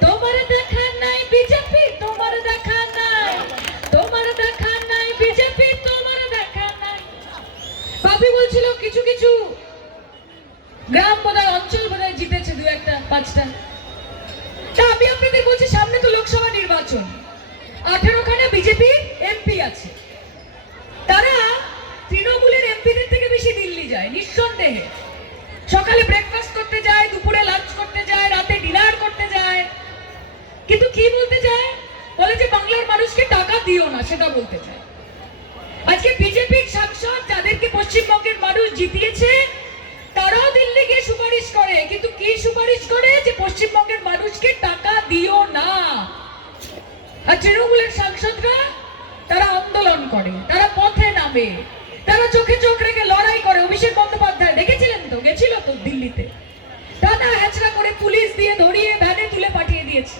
তোমার দেখা নাই। বিজেপি, তোমার দেখা নাই। তোমার দেখা নাই, বিজেপি, তোমার দেখা নাই। বাপি বলছিল, কিছু কিছু। গ্রাম বোধহয়, অঞ্চল বোধহয় জিতেছে দু একটা, পাঁচটা। নির্বাচন আঠেরোখানে বিজেপি এমপি আছে। তারা তৃণমূলের এমপিদের থেকে বেশি দিল্লি যায়, নিঃসন্দেহে। সকালে ব্রেকফাস্ট করতে যায়, দুপুরে লাঞ্চ করতে যায়, রাতে ডিনার করতে যায়। কিন্তু কি বলতে যায় বলে যে বাংলার মানুষকে টাকা দিও না, সেটা বলতে চায়। আজকে বিজেপির সাংসদ যাদেরকে পশ্চিমবঙ্গের মানুষ জিতিয়েছে, তারাও দিল্লি গিয়ে সুপারিশ করে। কিন্তু কি সুপারিশ করে? যে পশ্চিমবঙ্গের মানুষকে আর তৃণমূলের সাংসদরা তারা আন্দোলন করে, তারা পথে নামে, তারা চোখে চোখ রেখে লড়াই করে। অভিষেক বন্দ্যোপাধ্যায় দেখেছিলেন তো? গেছিল তো দিল্লিতে। দাদা হ্যাচড়া করে পুলিশ দিয়ে ধরিয়ে ভ্যানে তুলে পাঠিয়ে দিয়েছে।